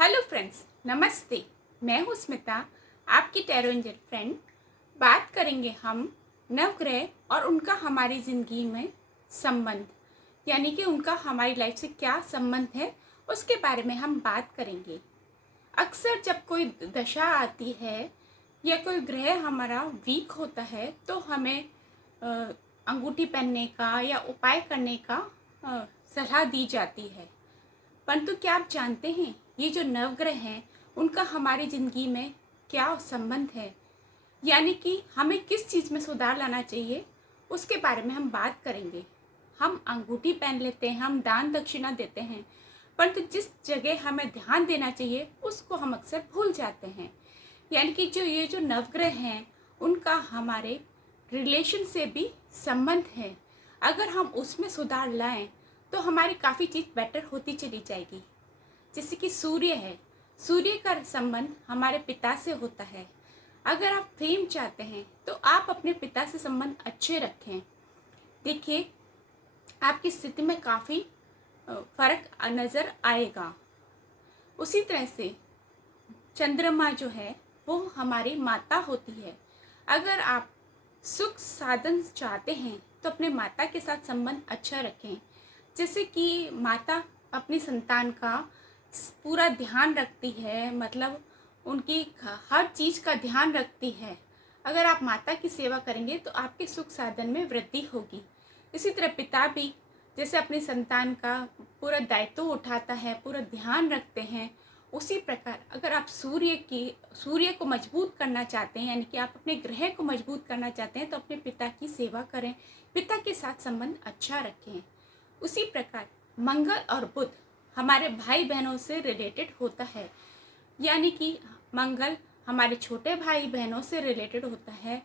Hello friends, नमस्ते। मैं हूँ स्मिता, आपकी टैरो एंजल फ्रेंड। बात करेंगे हम नवग्रह और उनका हमारी ज़िंदगी में संबंध, यानी कि उनका हमारी लाइफ से क्या संबंध है, उसके बारे में हम बात करेंगे। अक्सर जब कोई दशा आती है या कोई ग्रह हमारा वीक होता है तो हमें अ, अंगूठी पहनने का या उपाय करने का सलाह दी जाती है। परंतु क्या आप जानते हैं ये जो नवग्रह हैं उनका हमारी ज़िंदगी में क्या संबंध है, यानी कि हमें किस चीज़ में सुधार लाना चाहिए, उसके बारे में हम बात करेंगे। हम अंगूठी पहन लेते हैं, हम दान दक्षिणा देते हैं, परंतु जिस जगह हमें ध्यान देना चाहिए उसको हम अक्सर भूल जाते हैं। यानी कि ये जो नवग्रह हैं उनका हमारे रिलेशन से भी संबंध है। अगर हम उसमें सुधार लाएं तो हमारी काफ़ी चीज़ बेटर होती चली जाएगी। जैसे कि सूर्य है, सूर्य का संबंध हमारे पिता से होता है। अगर आप फेम चाहते हैं तो आप अपने पिता से संबंध अच्छे रखें। देखिए, आपकी स्थिति में काफ़ी फर्क नज़र आएगा। उसी तरह से चंद्रमा जो है वो हमारी माता होती है। अगर आप सुख साधन चाहते हैं तो अपने माता के साथ संबंध अच्छा रखें। जैसे कि माता अपनी संतान का पूरा ध्यान रखती है, मतलब उनकी हर चीज़ का ध्यान रखती है। अगर आप माता की सेवा करेंगे तो आपके सुख साधन में वृद्धि होगी। इसी तरह पिता भी जैसे अपनी संतान का पूरा दायित्व उठाता है, पूरा ध्यान रखते हैं, उसी प्रकार अगर आप सूर्य को मजबूत करना चाहते हैं, यानी कि आप अपने ग्रह को मजबूत करना चाहते हैं, तो अपने पिता की सेवा करें, पिता के साथ संबंध अच्छा रखें। उसी प्रकार मंगल और बुध हमारे भाई बहनों से रिलेटेड होता है, यानी कि मंगल हमारे छोटे भाई बहनों से रिलेटेड होता है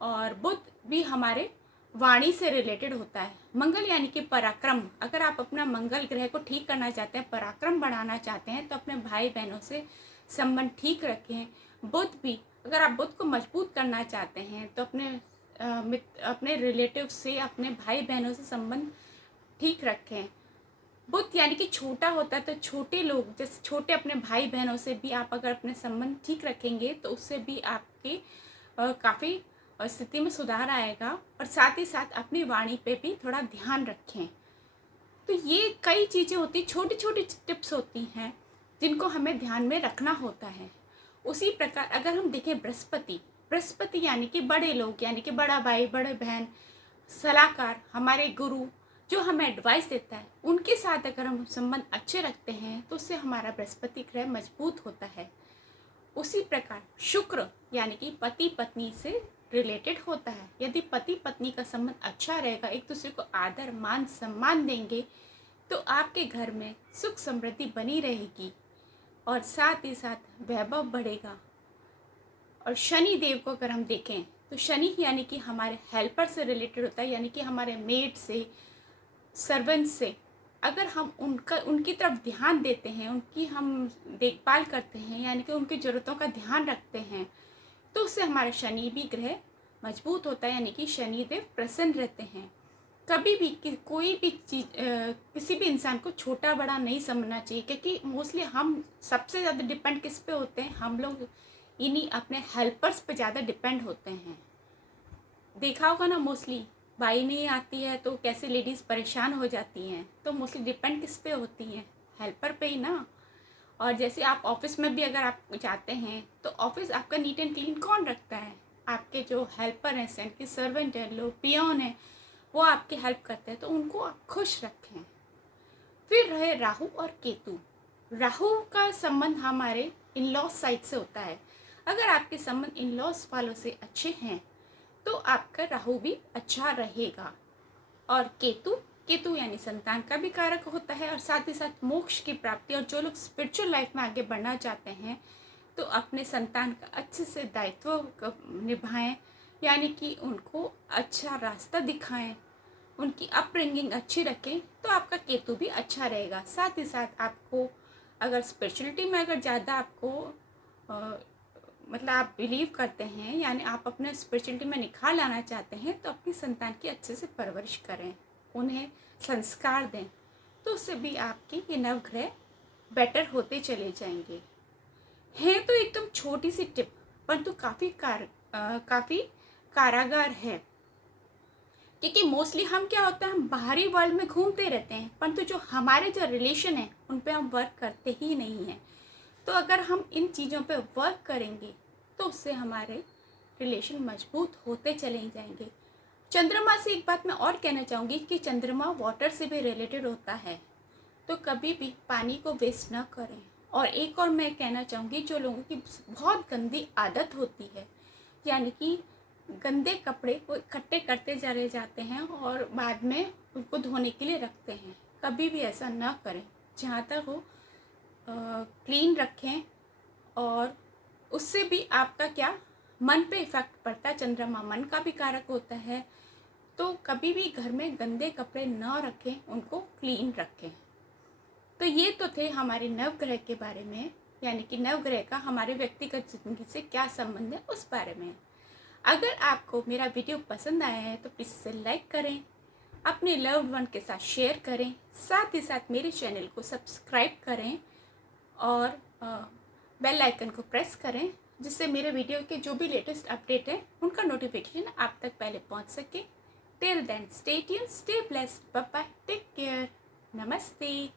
और बुध भी हमारे वाणी से रिलेटेड होता है। मंगल यानी कि पराक्रम। अगर आप अपना मंगल ग्रह को ठीक करना चाहते हैं, पराक्रम बढ़ाना चाहते हैं, तो अपने भाई बहनों से संबंध ठीक रखें। बुध भी, अगर आप बुध को मजबूत करना चाहते हैं तो अपने रिलेटिव से, अपने भाई बहनों से संबंध ठीक रखें। बुध यानी कि छोटा होता है, तो छोटे लोग, जैसे छोटे अपने भाई बहनों से भी आप अगर अपने संबंध ठीक रखेंगे तो उससे भी आपके काफ़ी स्थिति में सुधार आएगा। और साथ ही साथ अपनी वाणी पे भी थोड़ा ध्यान रखें। तो ये कई चीज़ें होती, छोटी छोटी टिप्स होती हैं जिनको हमें ध्यान में रखना होता है। उसी प्रकार अगर हम देखें बृहस्पति यानी कि बड़े लोग, यानी कि बड़ा भाई, बड़े बहन, सलाहकार, हमारे गुरु जो हमें एडवाइस देता है, उनके साथ अगर हम संबंध अच्छे रखते हैं तो उससे हमारा बृहस्पति ग्रह मजबूत होता है। उसी प्रकार शुक्र यानी कि पति पत्नी से रिलेटेड होता है। यदि पति पत्नी का संबंध अच्छा रहेगा, एक दूसरे को आदर मान सम्मान देंगे, तो आपके घर में सुख समृद्धि बनी रहेगी और साथ ही साथ वैभव बढ़ेगा। और शनि देव को अगर हम देखें तो शनि यानी कि हमारे हेल्पर से रिलेटेड होता है, यानी कि हमारे मेड से, सर्वेंट से। अगर हम उनकी तरफ ध्यान देते हैं, उनकी हम देखभाल करते हैं, यानी कि उनकी ज़रूरतों का ध्यान रखते हैं, तो उससे हमारा शनि भी ग्रह मजबूत होता है, यानी कि शनिदेव प्रसन्न रहते हैं। कभी भी कोई भी चीज़ किसी भी इंसान को छोटा बड़ा नहीं समझना चाहिए, क्योंकि मोस्टली हम सबसे ज़्यादा डिपेंड किस पे होते हैं, हम लोग इन्हीं अपने हेल्पर्स पे ज़्यादा डिपेंड होते हैं। देखा होगा ना, मोस्टली बाई नहीं आती है तो कैसे लेडीज़ परेशान हो जाती हैं, तो मोस्टली डिपेंड किस पे होती हैं, हेल्पर पे ही ना। और जैसे आप ऑफिस में भी अगर आप जाते हैं तो ऑफिस आपका नीट एंड क्लीन कौन रखता है? आपके जो हेल्पर हैं, यानी कि सर्वेंट हैं, लोग पियोन हैं, वो आपकी हेल्प करते हैं, तो उनको आप खुश रखें। फिर रहे राहु और केतु। राहु का संबंध हमारे इन लॉज साइड से होता है। अगर आपके संबंध इन लॉज वालों से अच्छे हैं तो आपका राहु भी अच्छा रहेगा। और केतु, केतु यानी संतान का भी कारक होता है और साथ ही साथ मोक्ष की प्राप्ति। और जो लोग स्पिरिचुअल लाइफ में आगे बढ़ना चाहते हैं तो अपने संतान का अच्छे से दायित्व निभाएं, यानी कि उनको अच्छा रास्ता दिखाएं, उनकी अपब्रिंगिंग अच्छी रखें, तो आपका केतु भी अच्छा रहेगा। साथ ही साथ आपको अगर स्पिरिचुअलिटी में अगर ज़्यादा आपको मतलब आप बिलीव करते हैं, यानी आप अपने स्पिरिचुअलिटी में निखार लाना चाहते हैं, तो अपनी संतान की अच्छे से परवरिश करें, उन्हें संस्कार दें, तो उससे भी आपके ये नवग्रह बेटर होते चले जाएंगे। है तो एकदम छोटी सी टिप, परंतु काफ़ी कारागार है। क्योंकि मोस्टली हम क्या होता है, हम बाहरी वर्ल्ड में घूमते रहते हैं, परंतु जो हमारे जो रिलेशन है उन पे हम वर्क करते ही नहीं हैं। तो अगर हम इन चीज़ों पे वर्क करेंगे तो उससे हमारे रिलेशन मजबूत होते चले जाएंगे। चंद्रमा से एक बात मैं और कहना चाहूँगी कि चंद्रमा वाटर से भी रिलेटेड होता है, तो कभी भी पानी को वेस्ट ना करें। और एक और मैं कहना चाहूँगी, जो लोगों की बहुत गंदी आदत होती है, यानी कि गंदे कपड़े को इकट्ठे करते चले जाते हैं और बाद में उनको धोने के लिए रखते हैं, कभी भी ऐसा ना करें। जहाँ तक हो क्लीन रखें, और उससे भी आपका क्या मन पे इफ़ेक्ट पड़ता है। चंद्रमा मन का भी कारक होता है, तो कभी भी घर में गंदे कपड़े ना रखें, उनको क्लीन रखें। तो ये तो थे हमारे नवग्रह के बारे में, यानी कि नवग्रह का हमारे व्यक्तिगत जिंदगी से क्या संबंध है उस बारे में। अगर आपको मेरा वीडियो पसंद आया है तो प्लीज़ इसे लाइक करें, अपने लव्ड वन के साथ शेयर करें, साथ ही साथ मेरे चैनल को सब्सक्राइब करें और बेल आइकन को प्रेस करें, जिससे मेरे वीडियो के जो भी लेटेस्ट अपडेट है उनका नोटिफिकेशन आप तक पहले पहुंच सके। Till then stay tuned, stay blessed, bye bye, take care, नमस्ते।